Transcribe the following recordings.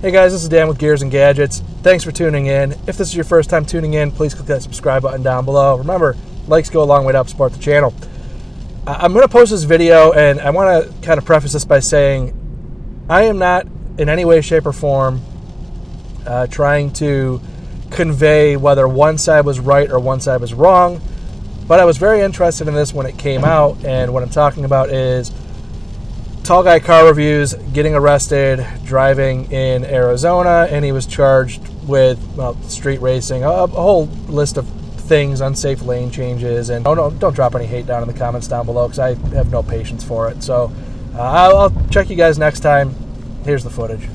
Hey guys, this is Dan with Gears and Gadgets. Thanks for tuning in. If this is your first time tuning in, please click that subscribe button down below. Remember, likes go a long way to help support the channel. I'm going to post this video, and I want to kind of preface this by saying I am not in any way, shape, or form trying to convey whether one side was right or one side was wrong, but I was very interested in this when it came out, and what I'm talking about is Tall Guy Car Reviews getting arrested driving in Arizona, and he was charged with street racing, a whole list of things, unsafe lane changes, and don't drop any hate down in the comments down below because I have no patience for it. So I'll check you guys next time. Here's the footage.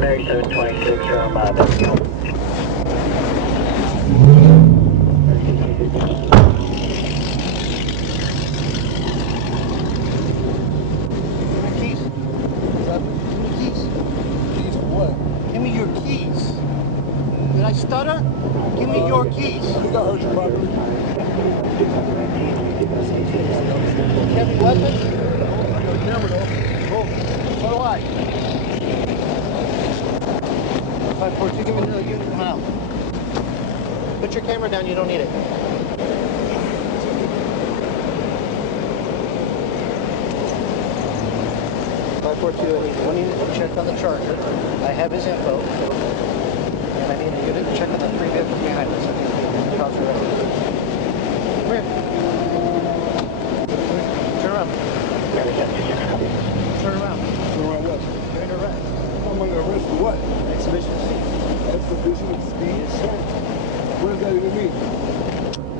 Mary 726 from Beverly. Keys. Keys for what? Give me your keys. Did I stutter? Give me your keys. You got hurt your property. Heavy weapons? I got a camera though. Oh, so do I. 542, give me the unit, come out. Put your camera down, you don't need it. I need to check on the charger. I have his info. And I need you to check on the three vehicles behind us. Cops are ready. Come here. Turn around. Turn around. Turn around what? You're under arrest. I'm under arrest for what? Exhibition of speed. Exhibition of speed? What does that even mean?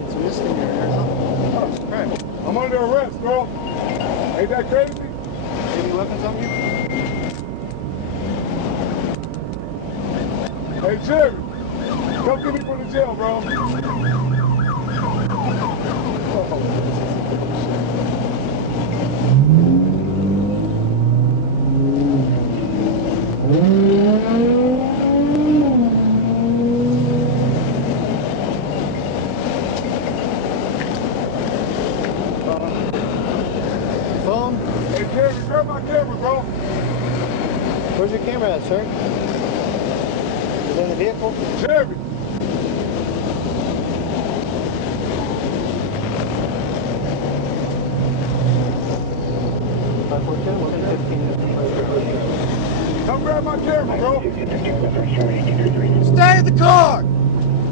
It's a misdemeanor in Arizona. Oh, Crime. I'm under arrest, bro. Ain't that crazy? Any weapons on you? Hey, Jerry, come get me from the jail, bro. camera at, sir? Is it in the vehicle? Jeremy. Come grab my camera, bro. Stay in the car!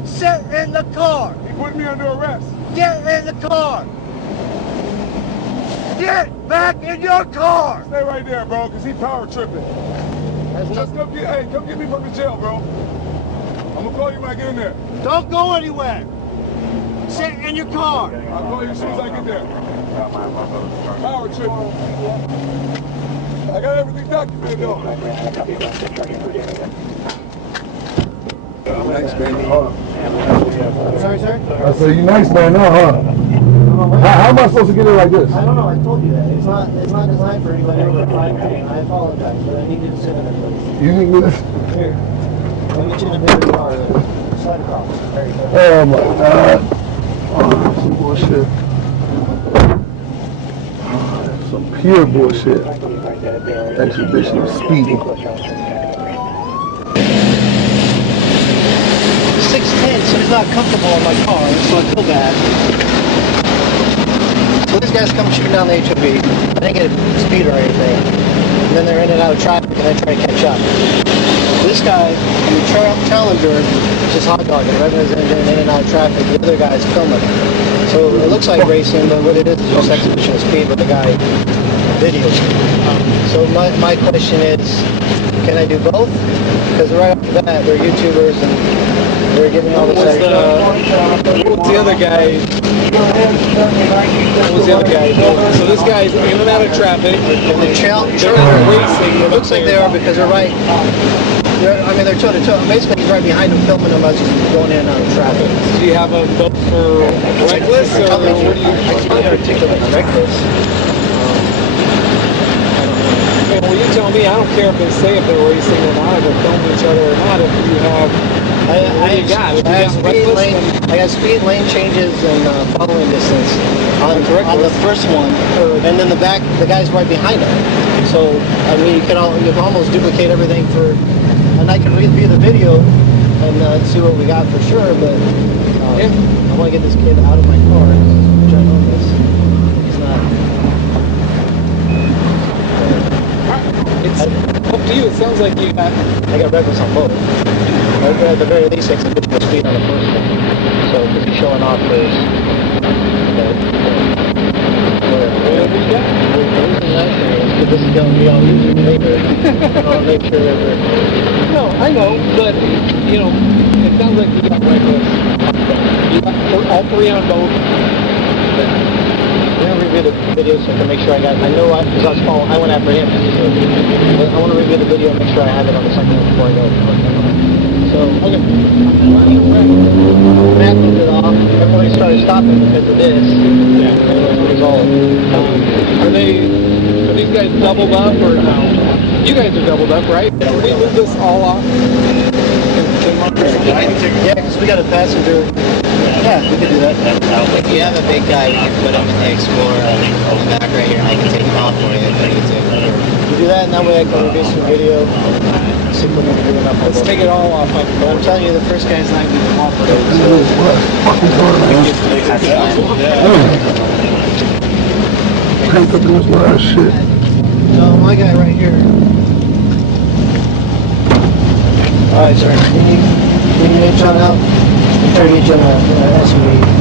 Sit in the car! He put me under arrest. Get in the car! Get back in your car! Stay right there, bro, because he power tripping. Just come get me from the jail, bro. I'm gonna call you when I get in there. Don't go anywhere! Sit in your car! I'll call you as soon as I get there. Power tripping. I got everything documented, though. Nice, man. Sorry, sir? I said, you nice man now, huh? How am I supposed to get it like this? I don't know, I told you that. It's not designed for anybody over 5'10". I apologize, but I need you to sit in there, please. You need me to... Here. Let me get you in the middle of the car. Slide across. There you go. Oh my God. Oh, that's some bullshit. Oh, that's some pure bullshit. Exhibition of speeding. 6'10", so he's not comfortable in my car, so I feel bad. So these guys come shooting down the HOV. I didn't get a speed or anything. And then they're in and out of traffic and I try to catch up. This guy in the Challenger is just hot dogging, revving his engine in and out of traffic. The other guy's filming. So it looks like racing, but what it is just exhibition of speed with the guy videos. So my question is, can I do both? Because right off the bat, they're YouTubers and they're giving all this extra. What was the other guy? What was the other guy doing? So this guy's in and out of traffic. And the They're not racing. It looks like they are because they're right. They're toe to toe. Basically, he's right behind him filming them as he's going in and out of traffic. Do you have them both for reckless or Tell me if what do you? I can't articulate reckless. Man, well, you tell me. I don't care if they say if they're racing or not, if they're filming each other or not. If you have, what do you got? If you got reckless, I got speed, lane changes, and following distance on the first one, and then the guy's right behind him. So I mean, you can almost duplicate everything for, and I can review the video and see what we got for sure. But Yeah. I want to get this kid out of my car, which I know this. He's not. it's up to you. It sounds like you got. I got reckless on both. At the very least, exhibition speed on the first one. So it could be showing off his. Whatever you got. This is going to be all YouTube later. I'll make sure that we're. No, I know, but you know, it sounds like you got reckless. You got all three on both. I'm going to review the video so I can make sure I got it. I know because I was following, I went after him. So I want to review the video and make sure I have it on the second one before I go. So, okay. Matt moved it off. Everybody started stopping because of this. Yeah. And it was resolved. Are these guys doubled up or no? You guys are doubled up, right? Can we move this all off? Yeah, because we got a passenger. Yeah, we could do that. If you have a big guy, you can put him in the Explorer on the back right here, and I can take him off for you if I need to. You do that, and that way I can reduce the video. See if we can do enough. Let's take it all off. But I'm telling you, the first guy's not going to cooperate. Cranked up this last shit. So my guy right here. All right, sir. We need to shut out. I'm trying to get you in the SUV.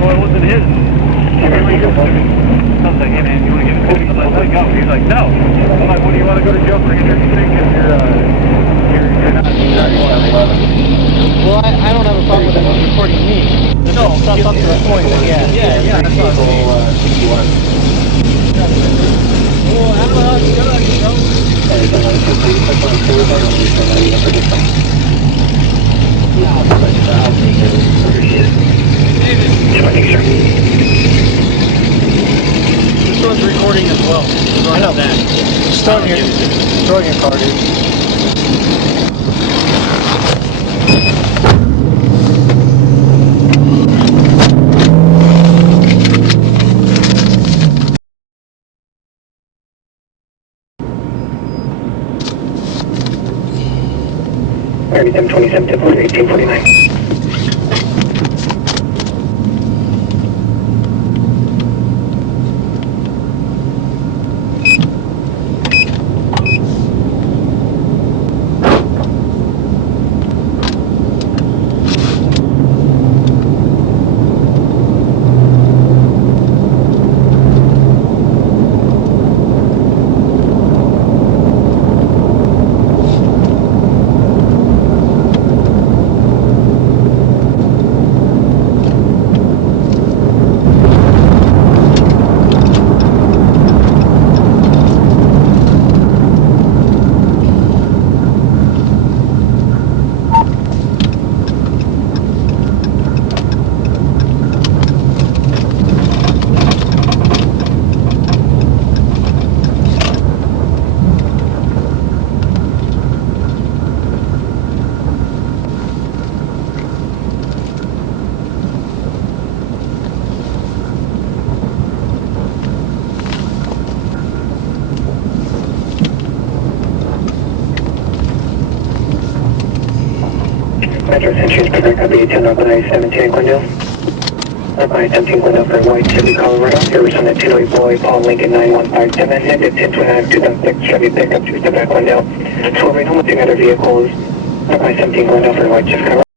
Well, it wasn't his. I was like, hey man, you want to get a ticket? Let's let go. He's like, no. I'm like, what do you want to go to jail for injury? Because you're not. Well, I don't have a problem with them recording me. No, it's not up to the point, but yeah. Yeah, that's what I was saying. This one's recording as well. I know that. Start your car, dude. Everything 27 to 1849. Metro Century's Quebec, copy 10 up by 17 Glendale. Up by 17 Glendale for White City, Colorado. Service on the 208 Boy, Paul Lincoln 9157. Negative 1029, 2006 Chevy pickup, 2 step back Glendale. 12 right home with 2 other vehicles. Up by 17 Glendale for White City, Colorado.